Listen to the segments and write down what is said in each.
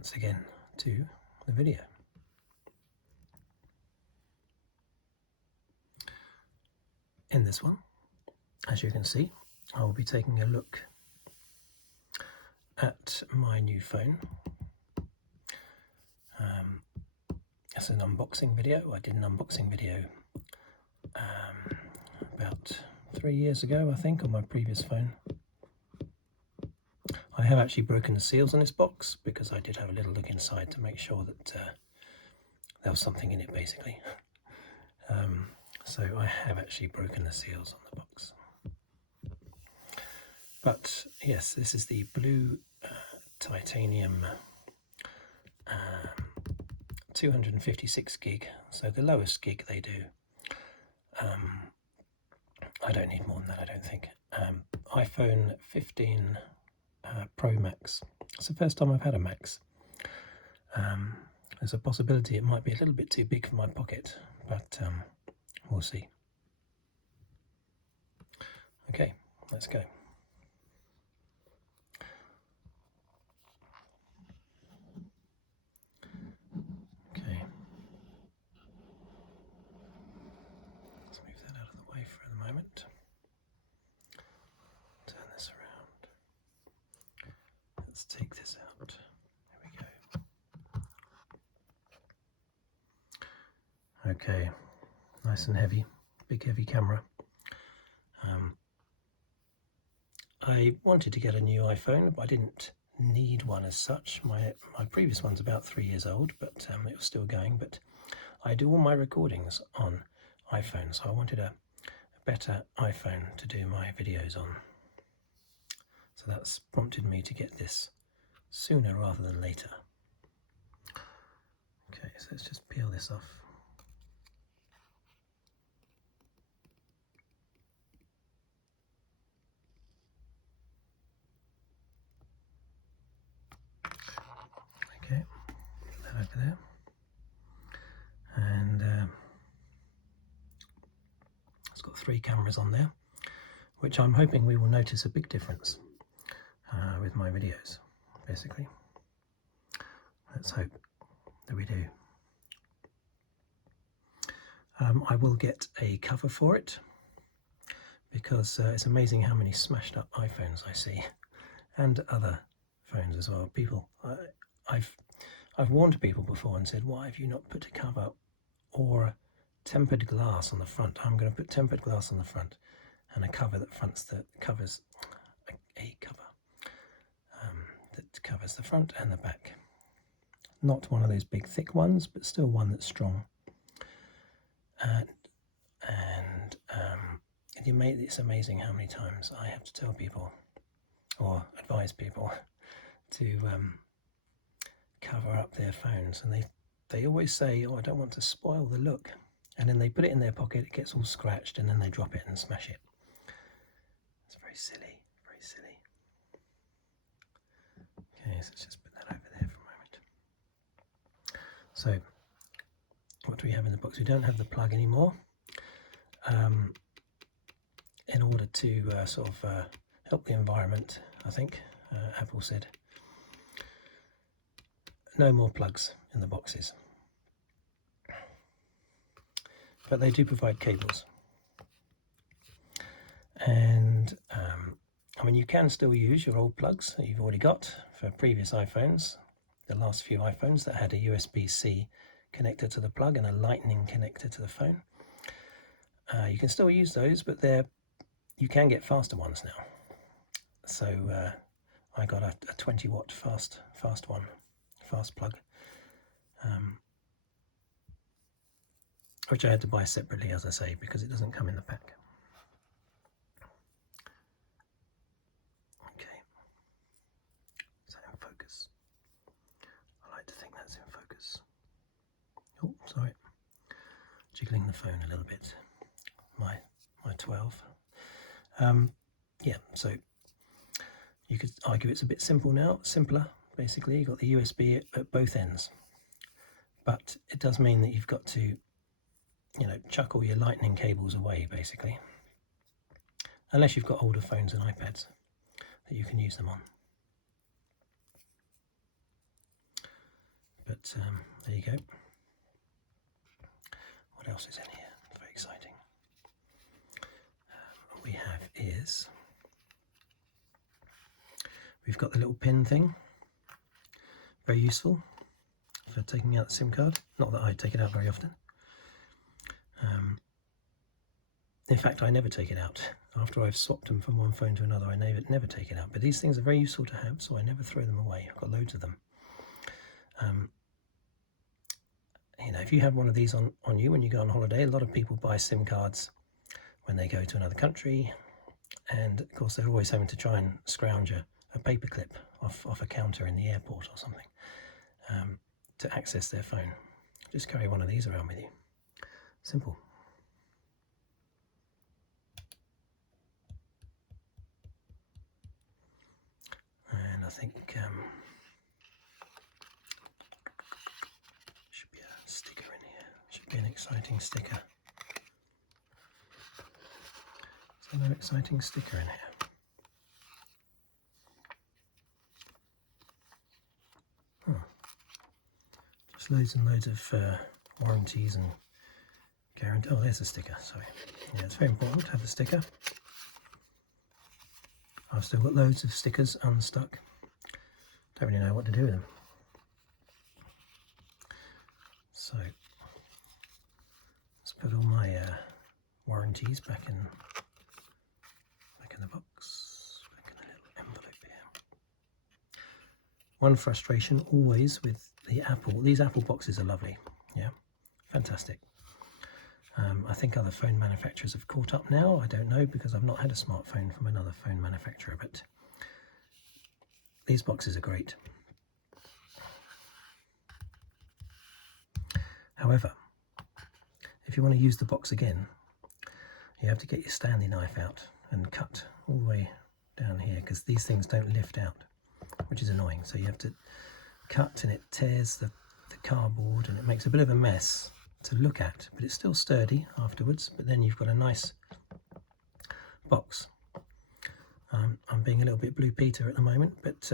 once again to the video. In this one, as you can see, I will be taking a look at my new phone. It's an unboxing video. I did an unboxing video about 3 years ago, I think, on my previous phone. I have actually broken the seals on this box because I did have a little look inside to make sure that there was something in it, basically. So I have actually broken the seals on the box. But yes, this is the blue titanium 256 gig, so the lowest gig they do. I don't need more than that, I don't think. iPhone 15 Pro Max. It's the first time I've had a Max. There's a possibility it might be a little bit too big for my pocket, but we'll see. Okay, let's go. Okay. Let's move that out of the way for the moment. Turn this around. Let's take this out. There we go. Okay, nice and heavy, big heavy camera. I wanted to get a new iPhone, but I didn't need one as such. My previous one's about 3 years old, but it was still going. But I do all my recordings on iPhone, so I wanted a better iPhone to do my videos on. So that's prompted me to get this sooner rather than later. Okay, so let's just peel this off. Okay, put that over there. And it's got 3 cameras on there, which I'm hoping we will notice a big difference with my videos, basically. Let's hope that we do. I will get a cover for it because it's amazing how many smashed up iPhones I see, and other phones as well. People, I've warned people before and said, why have you not put a cover or tempered glass on the front? I'm going to put tempered glass on the front and a cover that covers a cover that covers the front and the back. Not one of those big thick ones, but still one that's strong. It's amazing how many times I have to tell people or advise people to cover up their phones, and they always say, oh, I don't want to spoil the look, and then they put it in their pocket, it gets all scratched, and then they drop it and smash it. It's very silly, very silly. Okay, so let's just put that over there for a moment. So what do we have in the box? We don't have the plug anymore. In order to help the environment, I think, Apple said, no more plugs in the boxes. But they do provide cables. And I mean, you can still use your old plugs that you've already got for previous iPhones. The last few iPhones that had a USB-C connector to the plug and a lightning connector to the phone. You can still use those, but you can get faster ones now. So I got a 20 watt fast plug, which I had to buy separately, as I say, because it doesn't come in the pack. Okay, is that in focus? I like to think that's in focus. Oh, sorry, jiggling the phone a little bit. My 12. Yeah, so you could argue it's a bit simpler, basically. You've got the USB at both ends, but it does mean that you've got to, chuck all your lightning cables away, basically, unless you've got older phones and iPads that you can use them on. But there you go. What else is in here? Very exciting. What we have is, we've got the little pin thing. Very useful for taking out the SIM card. Not that I take it out very often. In fact, I never take it out. After I've swapped them from one phone to another, I never take it out. But these things are very useful to have, so I never throw them away. I've got loads of them. You know, if you have one of these on you when you go on holiday, a lot of people buy SIM cards when they go to another country. And of course, they're always having to try and scrounge a paper clip off a counter in the airport or something to access their phone. Just carry one of these around with you. Simple. And I think should be a sticker in here. Should be an exciting sticker. Is there no exciting sticker in here? Oh. Just loads and loads of warranties and guarantees. Oh, there's a sticker. Sorry. Yeah, it's very important to have the sticker. I've still got loads of stickers unstuck. Don't really know what to do with them. So let's put all my warranties back in the box, back in a little envelope here. One frustration always with the Apple, these Apple boxes are lovely, yeah, fantastic. I think other phone manufacturers have caught up now. I don't know, because I've not had a smartphone from another phone manufacturer, but these boxes are great. However, if you want to use the box again, you have to get your Stanley knife out and cut all the way down here, because these things don't lift out, which is annoying. So you have to cut, and it tears the cardboard, and it makes a bit of a mess to look at, but it's still sturdy afterwards. But then you've got a nice box. I'm being a little bit Blue Peter at the moment, but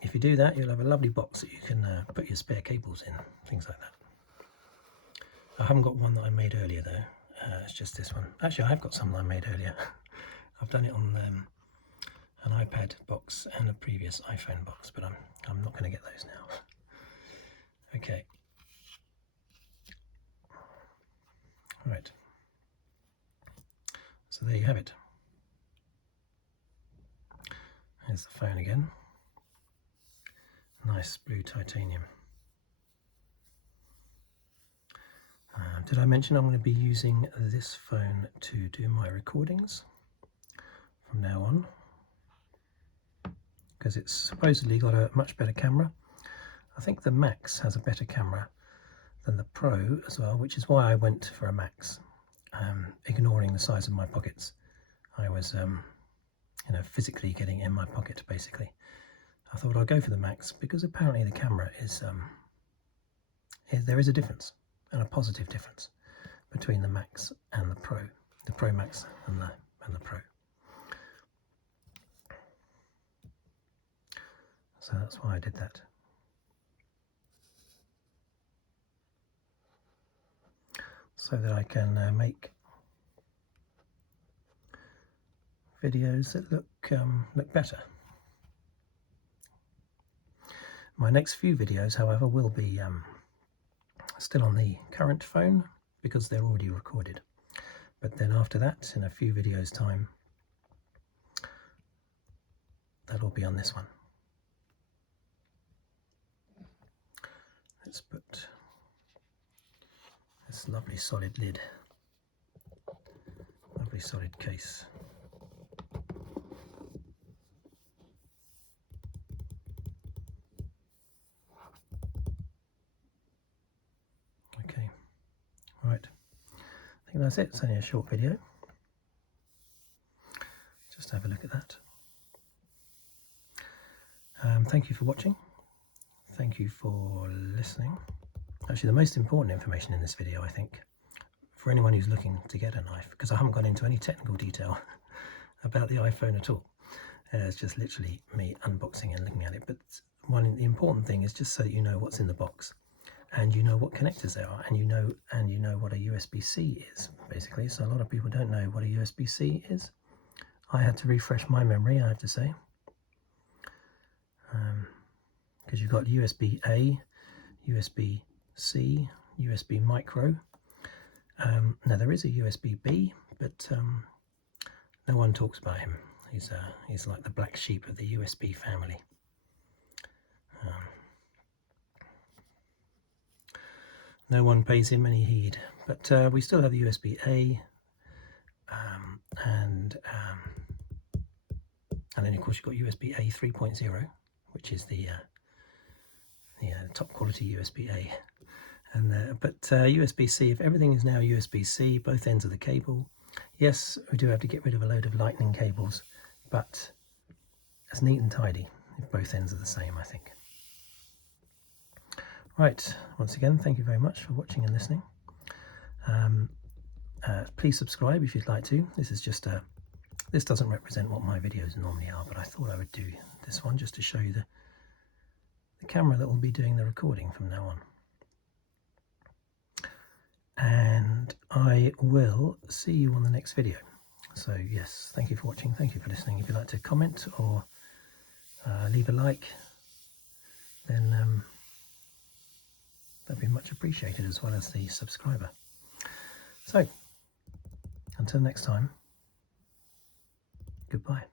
if you do that, you'll have a lovely box that you can put your spare cables in, things like that. I haven't got one that I made earlier though. It's just this one. Actually, I have got some that I made earlier. I've done it on an iPad box and a previous iPhone box, but I'm not going to get those now. Okay. Right. So there you have it. Here's the phone again. Nice blue titanium. Did I mention I'm going to be using this phone to do my recordings from now on? Because it's supposedly got a much better camera. I think the Max has a better camera than the Pro as well, which is why I went for a Max, ignoring the size of my pockets. I was, you know, physically getting in my pocket, basically. I thought I'd go for the Max because apparently the camera is, there is a difference, and a positive difference between the Max and the Pro Max and the Pro. So that's why I did that. So that I can make videos that look better. My next few videos, however, will be still on the current phone because they're already recorded. But then after that, in a few videos time, that'll be on this one. Let's put this lovely solid lid, lovely solid case. Okay, right, I think that's it. It's only a short video. Just have a look at that. Thank you for watching. Thank you for listening. Actually, the most important information in this video, I think, for anyone who's looking to get a knife, because I haven't gone into any technical detail about the iPhone at all. It's just literally me unboxing and looking at it. But the important thing is just so that you know what's in the box. and you know what connectors there are, and you know what a USB-C is, basically. So a lot of people don't know what a USB-C is. I had to refresh my memory, I have to say, because you've got USB-A, USB-C, USB micro. Now there is a USB-B, but no one talks about him. He's like the black sheep of the USB family. No one pays him any heed, but we still have the USB-A, and then of course you've got USB-A 3.0, which is the top quality USB-A. And but USB-C, if everything is now USB-C, both ends of the cable, yes, we do have to get rid of a load of lightning cables, but it's neat and tidy if both ends are the same, I think. Right, once again, thank you very much for watching and listening. Please subscribe if you'd like to. This is just this doesn't represent what my videos normally are, but I thought I would do this one just to show you the camera that will be doing the recording from now on. And I will see you on the next video. So yes, thank you for watching, thank you for listening. If you'd like to comment or leave a like, then that'd be much appreciated, as well as the subscriber. So until next time, goodbye.